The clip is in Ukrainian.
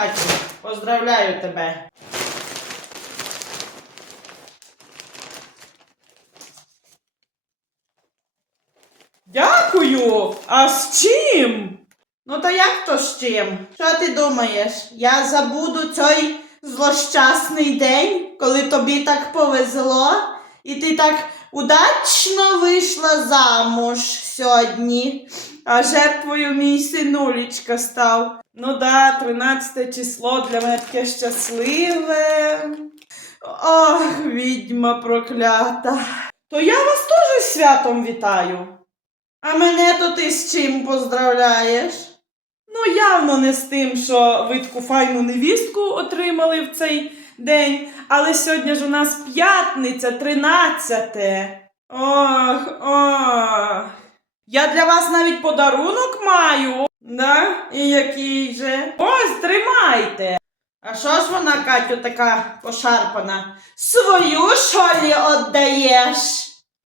Катю, поздравляю тебе. Дякую. А з чим? Ну та як то з чим? Що ти думаєш? Я забуду цей злощасний день, коли тобі так повезло, і ти так удачно вийшла замуж сьогодні, а жертвою мій синулічка став. Ну да, 13 число для мене таке щасливе. Ох, відьма проклята. То я вас теж святом вітаю. А мене то ти з чим поздравляєш? Ну, явно не з тим, що ви таку файну невістку отримали в цей день, але сьогодні ж у нас п'ятниця, тринадцяте. Ох. Я для вас навіть подарунок маю. Да? І який же? Ось, тримайте. А що ж вона, Катю, така пошарпана? Свою шолі лі віддаєш?